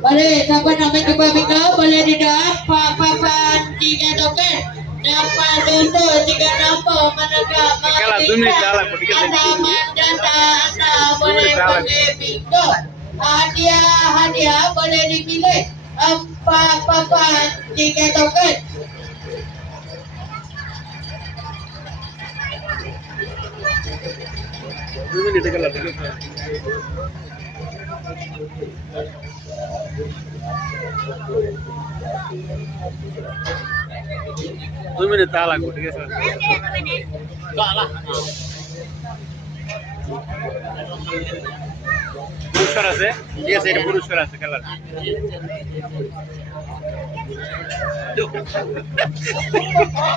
Boleh, siapa namanya coba bika boleh didap papan 3 token. Dapat dulu 3 nombor manakah Anda mandata Anda boleh pakai bingo. Hadiah boleh dipilih. Papan 3 token. পুরস্কার আছে, ঠিক আছে, এটা পুরস্কার আছে খেলার।